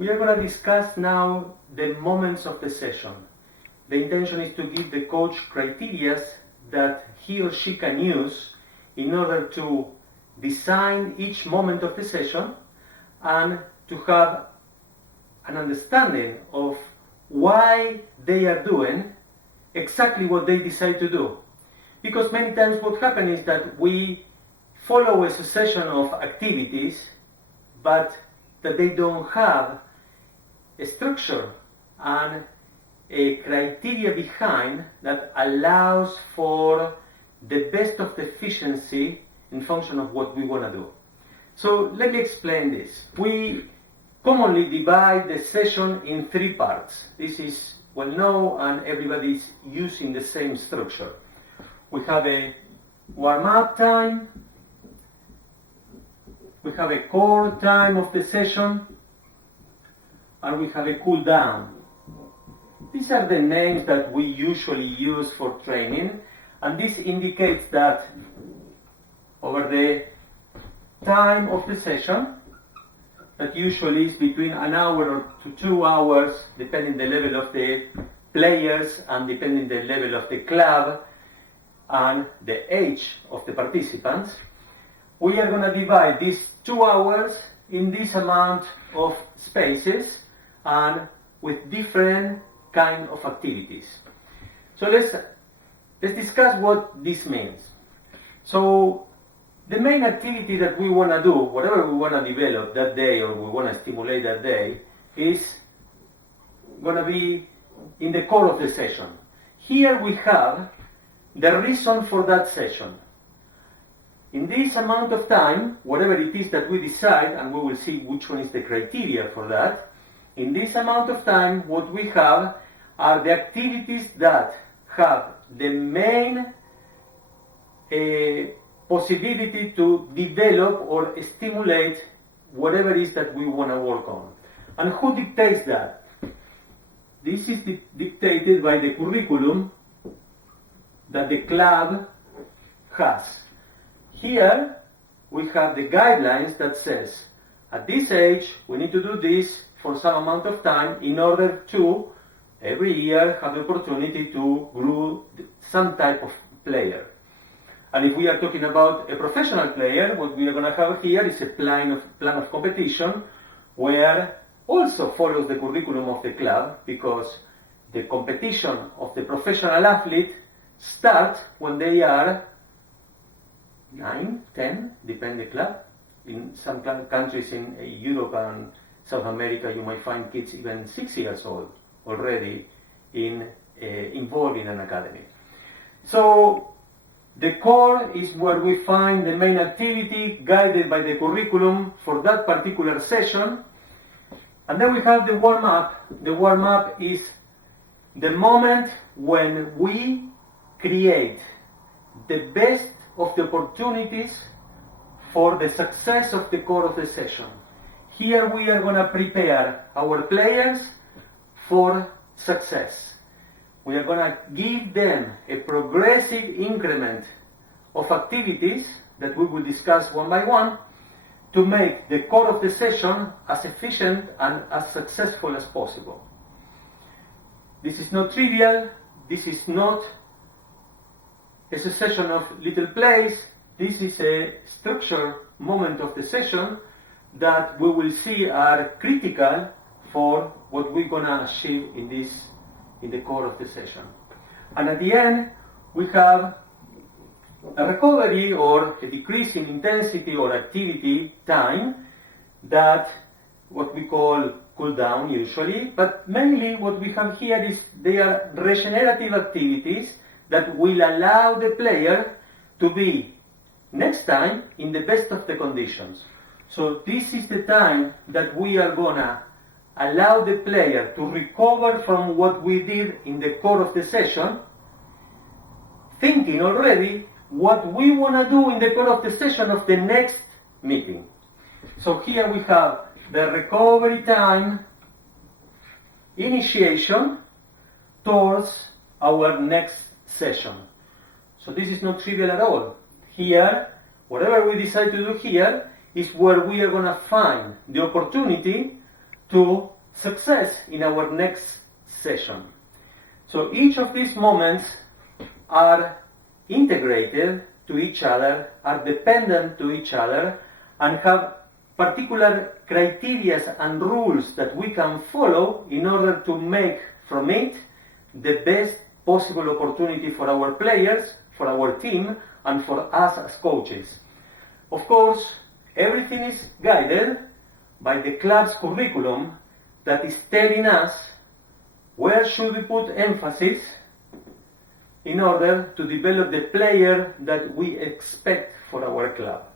We are going to discuss now the moments of the session. The intention is to give the coach criteria that he or she can use in order to design each moment of the session and to have an understanding of why they are doing exactly what they decide to do. Because many times what happens is that we follow a succession of activities, but that they don't have a structure and a criteria behind that allows for the best of the efficiency in function of what we want to do. So let me explain this. We commonly divide the session in three parts. This is well known and everybody is using the same structure. We have a warm-up time, we have a core time of the session, and we have a cool down. These are the names that we usually use for training, and this indicates that over the time of the session, that usually is between an hour to 2 hours, depending the level of the players and depending the level of the club and the age of the participants, we are going to divide these 2 hours in this amount of spaces and with different kind of activities. So let's discuss what this means. So the main activity that we want to do, whatever we want to develop that day or we want to stimulate that day, is going to be in the core of the session. Here we have the reason for that session. In this amount of time, whatever it is that we decide, and we will see which one is the criteria for that, in this amount of time, what we have are the activities that have the main possibility to develop or stimulate whatever it is that we want to work on. And who dictates that? This is dictated by the curriculum that the club has. Here we have the guidelines that says at this age we need to do this for some amount of time in order to every year have the opportunity to grow some type of player. And if we are talking about a professional player, what we are going to have here is a plan of competition where also follows the curriculum of the club, because the competition of the professional athlete starts when they are 9, 10, depend the club. In some countries in Europe and South America, you might find kids even 6 years old already involved in an academy. So the core is where we find the main activity guided by the curriculum for that particular session. And then we have the warm-up. The warm-up is the moment when we create the best of the opportunities for the success of the core of the session. Here we are going to prepare our players for success. We are going to give them a progressive increment of activities that we will discuss one by one to make the core of the session as efficient and as successful as possible. This is not trivial. This is not a succession of little plays. This is a structured moment of the session that we will see are critical for what we're going to achieve in the core of the session. And at the end, we have a recovery or a decrease in intensity or activity time, that what we call cool down usually, but mainly what we have here is they are regenerative activities that will allow the player to be next time in the best of the conditions. So this is the time that we are gonna allow the player to recover from what we did in the core of the session, thinking already what we want to do in the core of the session of the next meeting. So here we have the recovery time initiation towards our next session. So this is not trivial at all. Here, whatever we decide to do here is where we are going to find the opportunity to success in our next session. So each of these moments are integrated to each other, are dependent to each other, and have particular criteria and rules that we can follow in order to make from it the best possible opportunity for our players, for our team, and for us as coaches. Of course, everything is guided by the club's curriculum that is telling us where should we put emphasis in order to develop the player that we expect for our club.